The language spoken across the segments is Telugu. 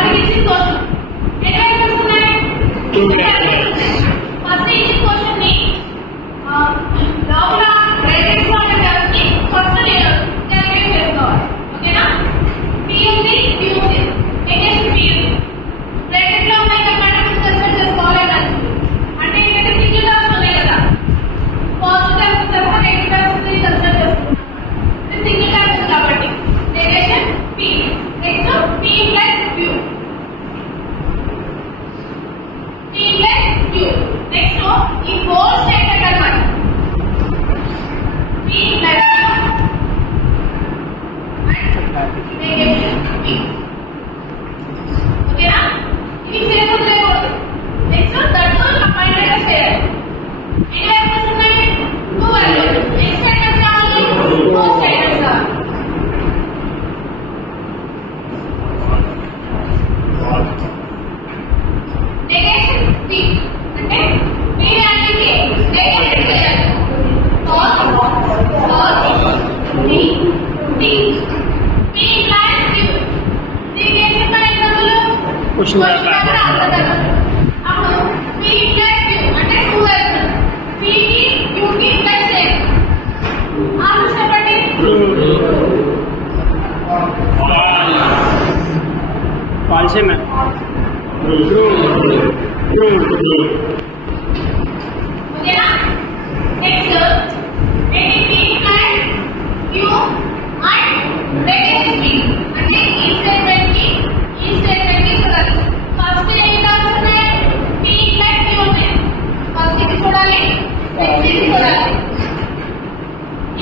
మనకి ఇచ్చిన క్వశ్చన్ ఎన్ని వేరియబుల్స్ ఉన్నాయి? 2 వేరియబుల్స్. ఫస్ట్ ఇచ్చిన క్వశ్చన్ ని లోపల బ్రాకెట్స్ లో ఉన్న టర్మ్స్ ని ఫస్ట్ నేను క్యాలిక్యులేట్ చేసుకోవాలి. ఓకేనా? p ఉంది, q ఉంది. నెగేషన్ p ఉంది. బ్రాకెట్ లో ఉన్న ఇంకా కండిషన్స్ కన్సిడర్ చేసుకోవాలి అంటే ఏంటంటే సింగిల్ టర్మ్స్ ఉన్నాయి కదా. పాజిటివ్ టర్మ్స్ తప్ప నెగటివ్ టర్మ్స్ ని కన్సిడర్ చేసుకుంటాం. ఇది సింగిల్ టర్మ్స్ కాబట్టి negation p. Next p plus q. p plus q. Next ఈ హోల్ స్టేట్మెంట్ అన్నమాట. p plus q and negation p. ఓకేనా? ఇది చేయకూడదు. నెక్స్ట్ దట్టు కంబైన్డ్ గా చేయాలి. ఎన్ని వేరియబుల్స్ ఉన్నాయి? 2 వేరియబుల్స్. ఎన్ని స్టేట్మెంట్స్ కావాలి? 4 స్టేట్మెంట్స్ కావాలి. నెగేషన్ p అంటే p వాల్యూకి నెగేషన్ చేయాలి. cos t p plus q. దీనికి ఏం చెప్పాలి ఎగ్జాంపుల్? క్వశ్చన్ ఆన్సర్ అప్పుడు p plus q అంటే 2 వేరియబుల్స్. p కి q కి ప్లస్ చేయండి. ఆన్సర్ చెప్పండి. ఫాల్స్ ఏ మ్యామ్. ఓకేనా? Next p plus q and negation p అంటే ఈ స్టేట్మెంట్ కి చూడాలి. ఫస్ట్ ఏం కావాల్సిందే? p plus q ఉన్నాయి. ఫస్ట్ ఇది చూడాలి, నెక్స్ట్ ఇది చూడాలి.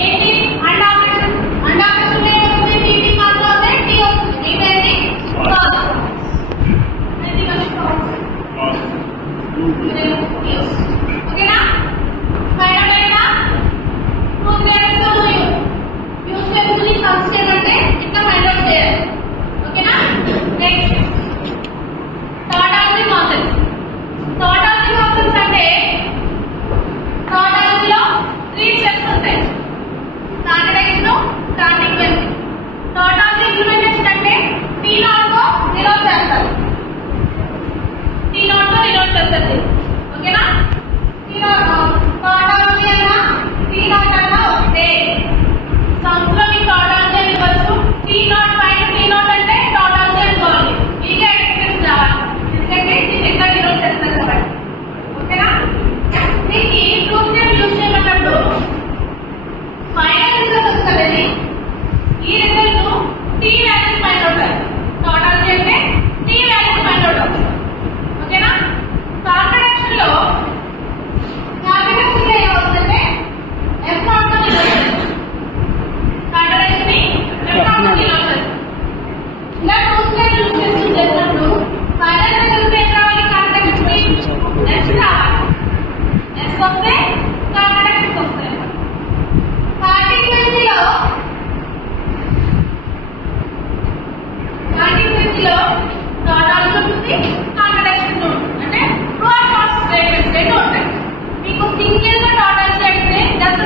ఏంటి అండ్ ఆపరేషన్? అండ్ ఆపరేషన్ ఏమవుతుంది? p మాత్రం అవుతే t అవుతుంది. ఏంటండి? ఫాల్స్. ఏంటి ఫాల్స్? ఓకేనా? ఫైనల్ అయినా ట్రూత్ వేరియబుల్స్ యూజ్ చేసుకుని సబ్స్టేట్ అంటే ఇట్లా ఫైండ్ అవుట్ చేయాలి. ఓకేనా? Next tautology concepts. Tautology concepts అంటే టాటాలజీలో 3 స్టెప్స్ ఉంటాయి. Contradiction, contingency. టాటాలజీ ఇంప్లిమెంటేషన్ అంటే T0 తో డినోట్ చేస్తారు. T0 తో డినోట్ చేస్తారు. ఓకేనా? టాటాలజీ అన్నా T0 అన్నా ఒకటే. సంస్థలో మీకు టాటాలజీ అని ఇవ్వచ్చు. T0 పైన T0 అంటే టాటాలజీ అనుకోవాలి. మీకే ఎక్స్పీరియన్స్ రావాలి. ఎందుకంటే దీన్ని ఎక్కడ డినోట్ చేస్తారు కాబట్టి. ఓకేనా? దీనికి ట్రూత్ టేబుల్ యూజ్ చేయమన్నప్పుడు ఫైనల్ రిజల్ట్ వస్తుంది. ఈ result T values find out అవుతాయి. టాటాలజీ అంటే T వాల్యూస్ ఫైండ్ అవుట్ అవుతాయి. ఓకేనా? కాంట్రాడిక్షన్ లో ఏమవుతుందంటే F0 తో డినోట్ చేస్తారు. కాంట్రాడిక్షన్ ని F0 తో డినోట్ చేస్తారు. ఇలా ట్రూత్ టేబుల్ యూజ్ చేసినప్పుడు ఫైనల్ రిజల్ట్ ఏం రావాలి? కాంట్రాడిక్షన్ S రావాలి. S వస్తే కాంట్రాడిక్షన్స్ వస్తాయి. కాంటిగ్యుయెన్సీలో టాటాలజీ ఉంటుంది, కాంట్రాడిక్షన్ ఉంటుంది. అంటే ట్రూ ఆర్ ఫాల్స్ స్టేట్మెంట్స్ రెండు ఉంటాయి. మీకు సింగిల్ గా టాటాలజీ అడిగితే జస్ట్